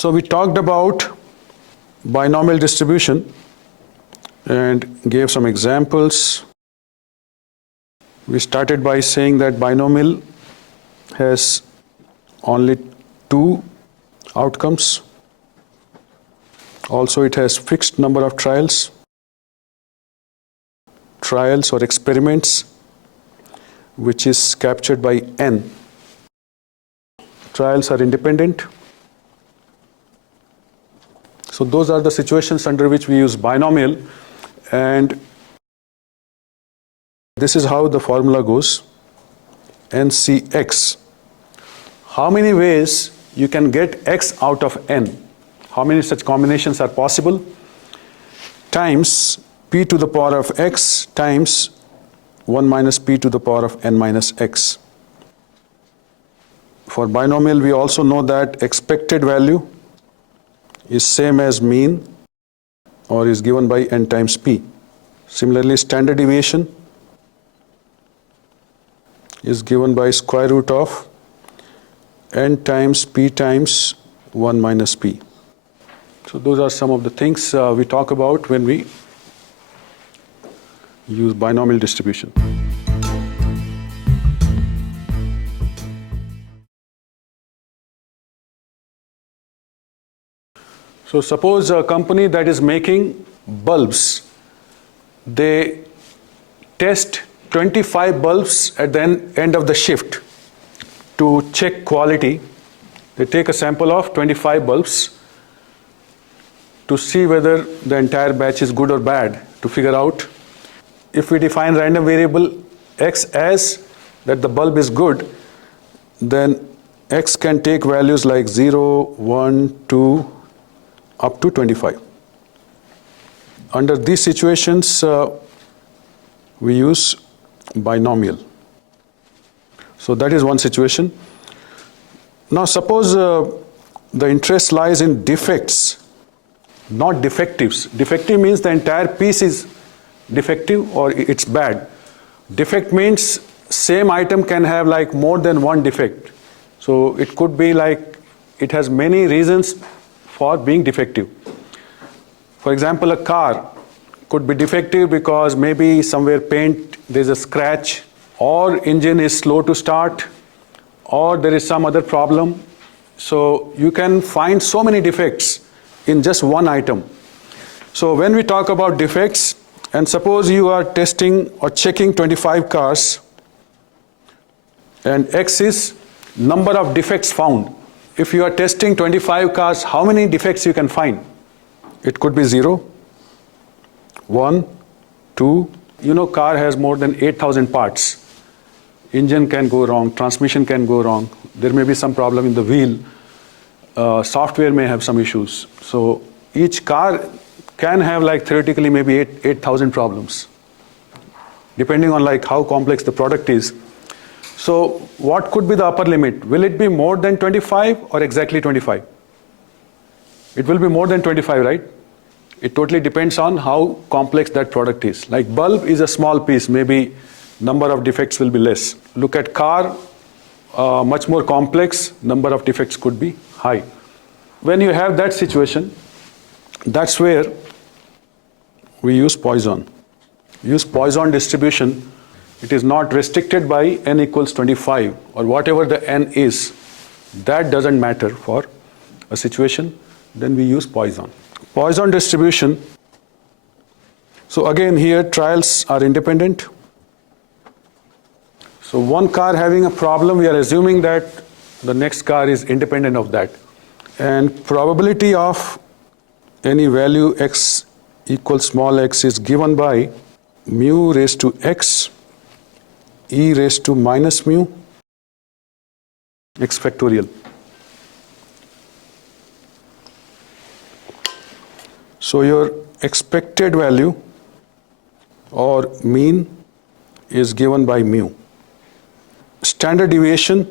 So we talked about binomial distribution and gave some examples. We started by saying that binomial has only two outcomes. Also, it has fixed number of trials or experiments, which is captured by n. Trials are independent. So those are the situations under which we use binomial, and this is how the formula goes. NCX. How many ways you can get x out of n? How many such combinations are possible? Times p to the power of x times 1 minus p to the power of n minus x. For binomial, we also know that expected value is same as mean or is given by n times p. Similarly, standard deviation is given by square root of n times p times 1 minus p. So those are some of the things we talk about when we use binomial distribution. So suppose a company that is making bulbs, they test 25 bulbs at the end of the shift to check quality. They take a sample of 25 bulbs to see whether the entire batch is good or bad, to figure out. If we define random variable x as that the bulb is good, then x can take values like 0, 1, 2, up to 25. Under these situations, we use binomial. So that is one situation. Now suppose the interest lies in defects, not defectives. Defective means the entire piece is defective or it's bad. Defect means same item can have like more than one defect. So it could be like it has many reasons for being defective. For example, a car could be defective because maybe somewhere paint, there's a scratch, or engine is slow to start, or there is some other problem. So you can find so many defects in just one item. So when we talk about defects, and suppose you are testing or checking 25 cars, and X is number of defects found. If you are testing 25 cars, how many defects you can find? It could be 0, 1, 2. You know, car has more than 8,000 parts. Engine can go wrong, transmission can go wrong. There may be some problem in the wheel. Software may have some issues. So each car can have like theoretically maybe 8,000 problems, depending on like how complex the product is. So what could be the upper limit? Will it be more than 25 or exactly 25? It will be more than 25, right? It totally depends on how complex that product is. Like bulb is a small piece, maybe number of defects will be less. Look at car, much more complex, number of defects could be high. When you have that situation, that's where we use Poisson. Use Poisson distribution. It is not restricted by n equals 25 or whatever the n is. That doesn't matter for a situation. Then we use Poisson. Poisson distribution. So again here trials are independent. So one car having a problem, we are assuming that the next car is independent of that. And probability of any value x equals small x is given by mu raised to x e raised to minus mu x factorial. So your expected value or mean is given by mu. Standard deviation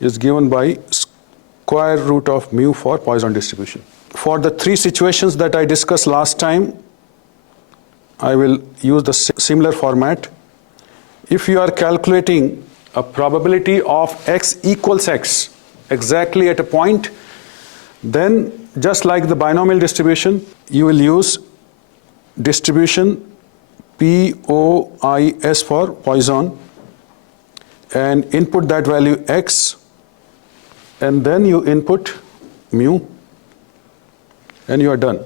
is given by square root of mu for Poisson distribution. For the three situations that I discussed last time, I will use the similar format. If you are calculating a probability of x equals x exactly at a point, Then, just like the binomial distribution, you will use distribution POIS for Poisson and input that value x, and then you input mu, and you are done.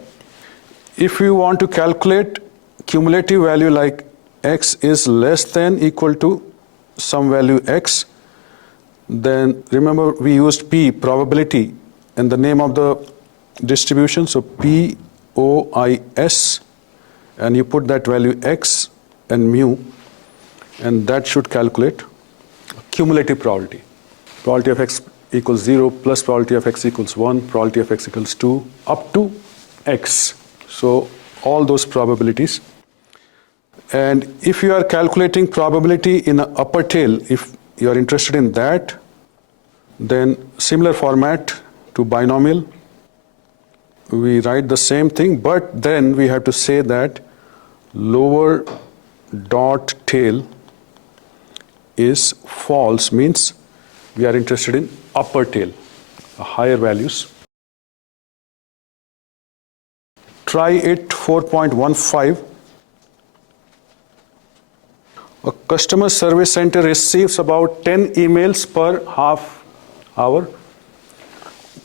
If you want to calculate cumulative value like x is less than equal to some value x, then remember we used P, probability, and the name of the distribution, so POIS, and you put that value x and mu, and that should calculate cumulative probability. Probability of x equals 0 plus probability of x equals 1, probability of x equals 2, up to x. So all those probabilities. And if you are calculating probability in an upper tail, if you are interested in that, then similar format to binomial, we write the same thing, but then we have to say that lower dot tail is false, means we are interested in upper tail, higher values. Try it 4.15. A customer service center receives about 10 emails per half hour.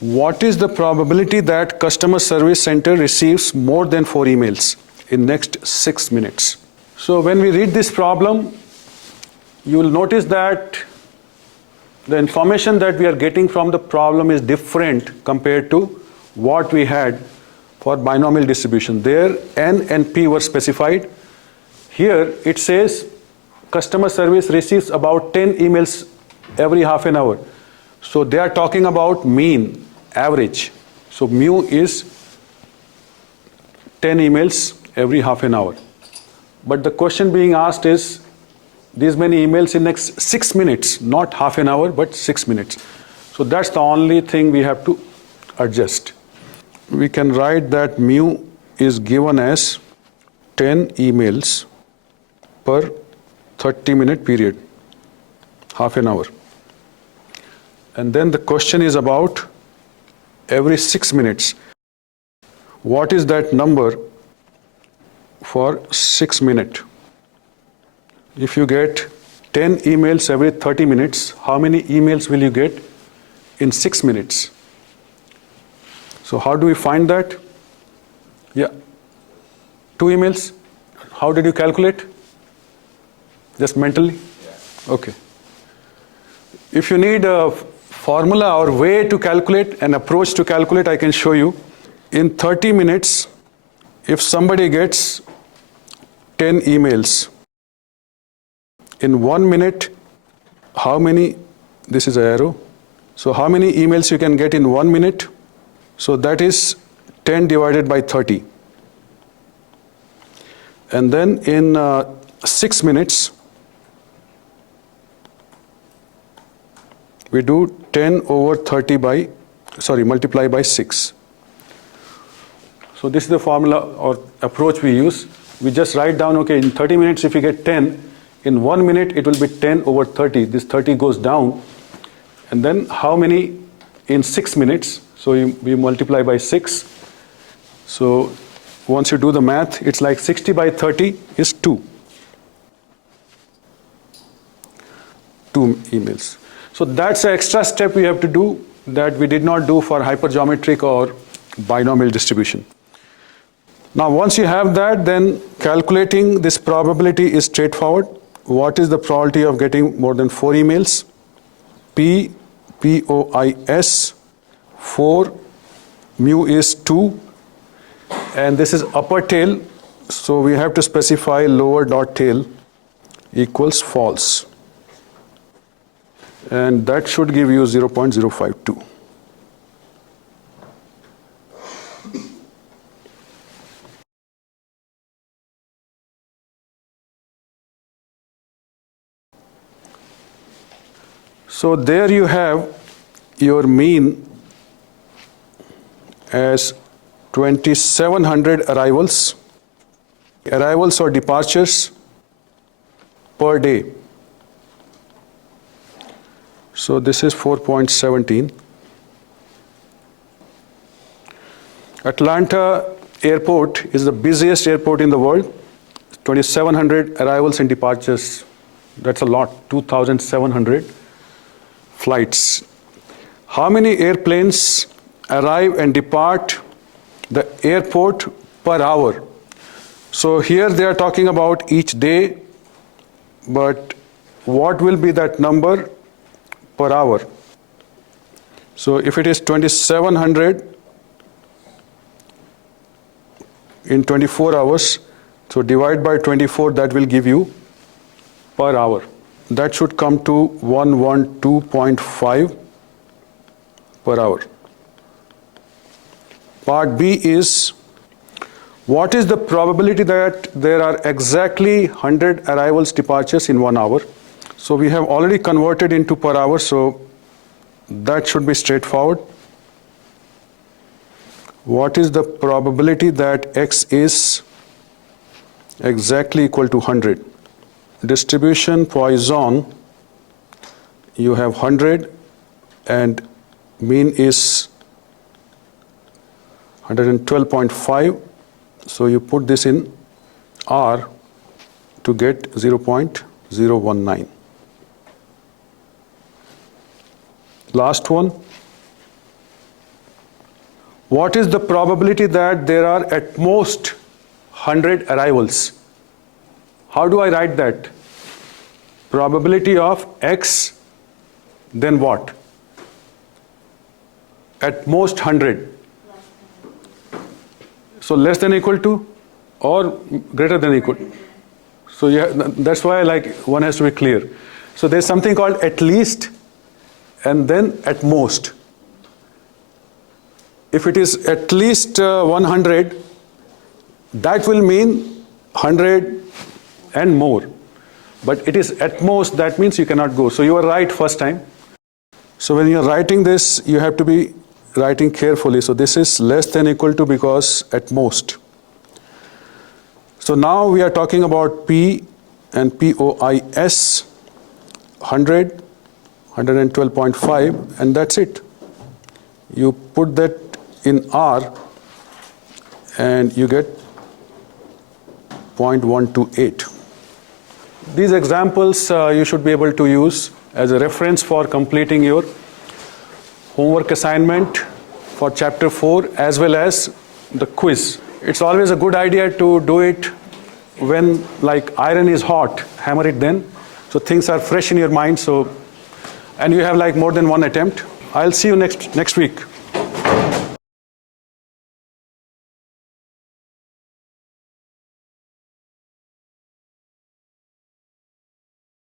What is the probability that customer service center receives more than 4 emails in next 6 minutes? So when we read this problem, you will notice that the information that we are getting from the problem is different compared to what we had for binomial distribution. There N and P were specified. Here it says customer service receives about 10 emails every half an hour. So they are talking about mean, average. So mu is 10 emails every half an hour. But the question being asked is these many emails in next 6 minutes, not half an hour, but 6 minutes. So that's the only thing we have to adjust. We can write that mu is given as 10 emails per 30-minute period, half an hour. And then the question is about every 6 minutes. What is that number for 6 minutes? If you get 10 emails every 30 minutes, how many emails will you get in 6 minutes? So how do we find that? Yeah, 2 emails. How did you calculate? Just mentally? Yeah. Okay. If you need a formula or way to calculate, an approach to calculate, I can show you. In 30 minutes, if somebody gets 10 emails, in 1 minute, how many, this is an arrow, so how many emails you can get in 1 minute? So that is 10 divided by 30. And then in 6 minutes, we do 10 over 30 by, multiply by 6. So this is the formula or approach we use. We just write down, okay, in 30 minutes if you get 10, in 1 minute it will be 10 over 30. This 30 goes down. And then how many in 6 minutes? So we multiply by 6. So once you do the math, it's like 60 by 30 is 2. 2 emails. So that's an extra step we have to do that we did not do for hypergeometric or binomial distribution. Now once you have that, then calculating this probability is straightforward. What is the probability of getting more than 4 emails? POIS, 4, mu is 2, and this is upper tail, so we have to specify lower dot tail equals false. And that should give you 0.052. So there you have your mean as 2700 arrivals or departures per day. So this is 4.17. Atlanta airport is the busiest airport in the world. 2,700 arrivals and departures. That's a lot, 2,700 flights. How many airplanes arrive and depart the airport per hour? So here they are talking about each day, but what will be that number per hour? So if it is 2,700 in 24 hours, so divide by 24, that will give you per hour. That should come to 112.5 per hour. Part B is, what is the probability that there are exactly 100 arrivals departures in 1 hour? So we have already converted into per hour, so that should be straightforward. What is the probability that x is exactly equal to 100? Distribution Poisson, you have 100 and mean is 112.5. So you put this in R to get 0.019. Last one. What is the probability that there are at most 100 arrivals? How do I write that? Probability of x, then what? At most 100. So less than equal to or greater than equal? So yeah, that's why one has to be clear. So there's something called at least and then at most. If it is at least 100, that will mean 100 and more. But it is at most, that means you cannot go. So you are right first time. So when you are writing this, you have to be writing carefully. So this is less than equal to because at most. So now we are talking about P and POIS, 100, 112.5, and that's it. You put that in R and you get 0.128. These examples you should be able to use as a reference for completing your homework assignment for chapter 4 as well as the quiz. It's always a good idea to do it when iron is hot, hammer it then, so things are fresh in your mind. So, and you have more than one attempt. I'll see you next week.